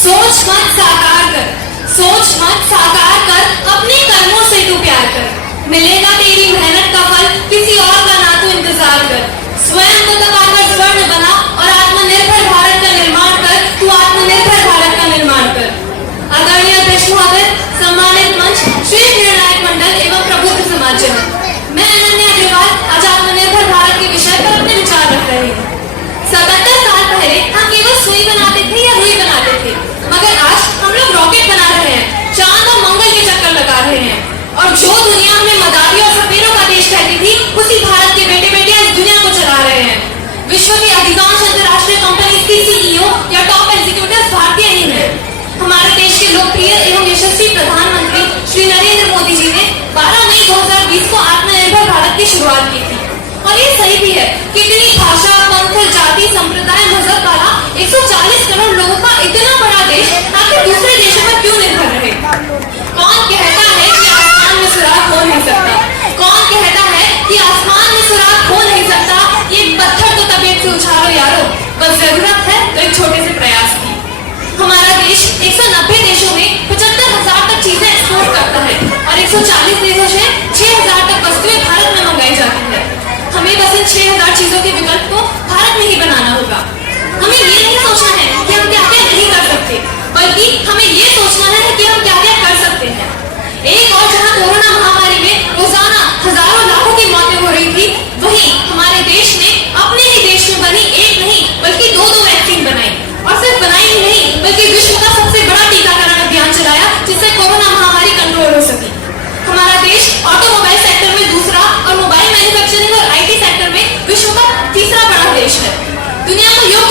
सोच मत साकार कर, सोच मत साकार कर, अपने कर्मों से तू प्यार कर। मिलेगा तेरी मेहनत का फल, किसी और का ना तू इंतजार कर। स्वयं को दबाकर स्वर्ण बना और आत्मनिर्भर भारत का निर्माण कर। तू आत्मनिर्भर भारत का निर्माण कर। आदरणीय अध्यक्ष महोदय, सम्मानित मंच, श्री निर्णायक मंडल एवं प्रबुद्ध समाज जन, मैं अनन्या अग्रवाल आज आत्मनिर्भर भारत के विषय पर अपने विचार रख रही हूँ। 77 साल पहले हम केवल सुई बनाते थे या रुई बनाते थे, मगर आज हम लोग रॉकेट बना रहे हैं, चांद और मंगल के चक्कर लगा रहे हैं। और जो दुनिया में मदारियों और सफेदों का देश कहती थी, उसी भारत के बेटे बेटियां इस दुनिया को चला रहे हैं। विश्व की अधिकांश अंतर्राष्ट्रीय कंपनी की सीईओ या टॉप एग्जीक्यूटिव भारतीय ही हैं। हमारे देश के लोकप्रिय एवं यशस्वी प्रधानमंत्री श्री नरेंद्र मोदी जी ने 12 मई 2020 को आत्मनिर्भर भारत की शुरुआत की थी। और ये सही भी है, कितनी भाषा, पंथ, जाति, संप्रदाय, मजहब वाला 140 करोड़ लोगों का इतना बड़ा देश आखिर दूसरे देशों पर क्यों निर्भर रहे? कौन कहता है कि आसमान में सुराग हो नहीं सकता? कौन कहता है कि आसमान में सुराग हो नहीं सकता? ये पत्थर तो तबीयत से उछालो यारो, बस जरूरत है तो एक छोटे से प्रयास की। हमारा देश 190 देशों में 75,000 तक चीजें एक्सपोर्ट करता है और 140 देशों से 6,000 तक वस्तुएं भारत में मंगाई जाती है। हमें बस इन 6,000 चीजों के विकल्प को भारत में ही बनाना होगा। हमें ये नहीं सोचना है कि हम क्या क्या नहीं कर सकते, बल्कि हमें ये सोचना है कि हम क्या क्या कर सकते हैं। एक और जहां कोरोना महामारी में रोजाना हजारों लाखों की मौतें हो रही थी, वहीं हमारे देश ने अपने ही देश में बनी एक नहीं बल्कि दो वैक्सीन बनाई। और सिर्फ बनाई ही नहीं, बल्कि विश्व का सबसे बड़ा टीकाकरण अभियान चलाया, जिससे कोरोना महामारी कंट्रोल हो सकी। हमारा देश ऑटोमोबाइल सेक्टर में दूसरा और मोबाइल मैन्युफैक्चरिंग और आईटी सेक्टर में विश्व का तीसरा बड़ा देश है। दुनिया को योग